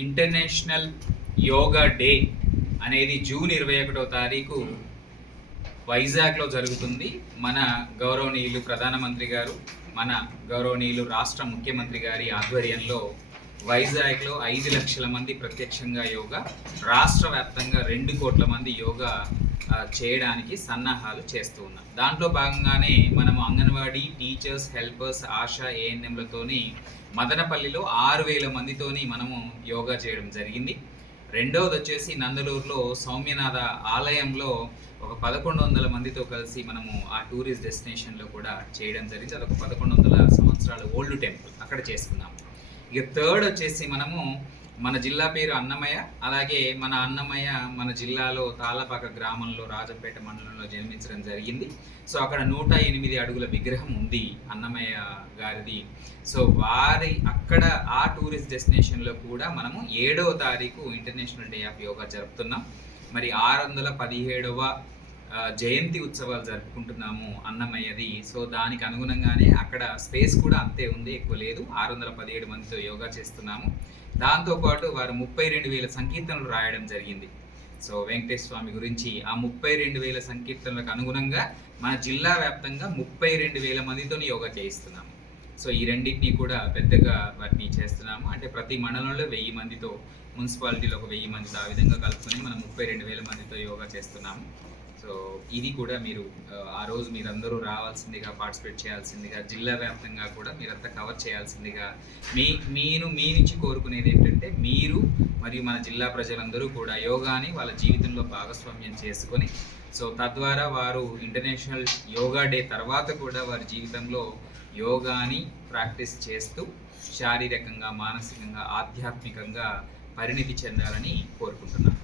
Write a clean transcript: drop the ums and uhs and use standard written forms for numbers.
International yoga day అనేది June 21వ తారీఖు వైజాగ్లో జరుగుతుంది. మన గౌరవనీయులు ప్రధానమంత్రి గారు, మన గౌరవనీయులు రాష్ట్ర ముఖ్యమంత్రి గారి ఆధ్వర్యంలో వైజాగ్లో 5 లక్షల మంది ప్రత్యక్షంగా యోగా, రాష్ట్ర వ్యాప్తంగా 2 కోట్ల మంది యోగా చేయడానికి సన్నాహాలు చేస్తూ ఉన్నాం. దాంట్లో భాగంగానే మనము అంగన్వాడీ టీచర్స్, హెల్పర్స్, ఆశా, ఏఎన్ఎంలతోని మదనపల్లిలో 6,000 మందితోని మనము యోగా చేయడం జరిగింది. రెండవది వచ్చేసి నందలూరులో సౌమ్యనాథ ఆలయంలో ఒక 1100 మందితో కలిసి మనము ఆ టూరిస్ట్ డెస్టినేషన్లో కూడా చేయడం జరిగింది. అదొక 1100 సంవత్సరాల ఓల్డ్ టెంపుల్, అక్కడ చేసుకున్నాము. ఇక థర్డ్ వచ్చేసి మనము మన జిల్లా పేరు అన్నమయ్య, అలాగే మన అన్నమయ్య మన జిల్లాలో తాళ్ళపాక గ్రామంలో రాజంపేట మండలంలో జన్మించడం జరిగింది. సో అక్కడ 108 అడుగుల విగ్రహం ఉంది అన్నమయ్య గారిది. సో అక్కడ ఆ టూరిస్ట్ డెస్టినేషన్లో కూడా మనము 7వ తారీఖు ఇంటర్నేషనల్ డే ఆఫ్ యోగా జరుపుతున్నాం. మరి 617వ జయంతి ఉత్సవాలు జరుపుకుంటున్నాము అన్నమయ్యది. సో దానికి అనుగుణంగానే అక్కడ స్పేస్ కూడా అంతే ఉంది, ఎక్కువ లేదు. 617 మందితో యోగా చేస్తున్నాము. దాంతోపాటు వారు 32,000 సంకీర్తనలు రాయడం జరిగింది. సో వెంకటేశ్వర స్వామి గురించి ఆ 32,000 సంకీర్తనలకు అనుగుణంగా మన జిల్లా వ్యాప్తంగా 32,000 మందితో యోగా చేయిస్తున్నాము. సో ఈ రెండింటినీ కూడా పెద్దగా వాటిని చేస్తున్నాము. అంటే ప్రతి మండలంలో 1000 మందితో, మున్సిపాలిటీలో ఒక 1000 మందితో, ఆ విధంగా కలుపుకొని మనం 32,000 మందితో యోగా చేస్తున్నాము. సో ఇది కూడా మీరు ఆ రోజు మీరందరూ రావాల్సిందిగా, పార్టిసిపేట్ చేయాల్సిందిగా, జిల్లా వ్యాప్తంగా కూడా మీరంతా కవర్ చేయాల్సిందిగా మీ నుంచి కోరుకునేది ఏంటంటే, మీరు మరియు మన జిల్లా ప్రజలందరూ కూడా యోగాని వాళ్ళ జీవితంలో భాగస్వామ్యం చేసుకొని, సో తద్వారా వారు ఇంటర్నేషనల్ యోగా డే తర్వాత కూడా వారి జీవితంలో యోగాని ప్రాక్టీస్ చేస్తూ శారీరకంగా, మానసికంగా, ఆధ్యాత్మికంగా పరిణితి చెందాలని కోరుకుంటున్నాను.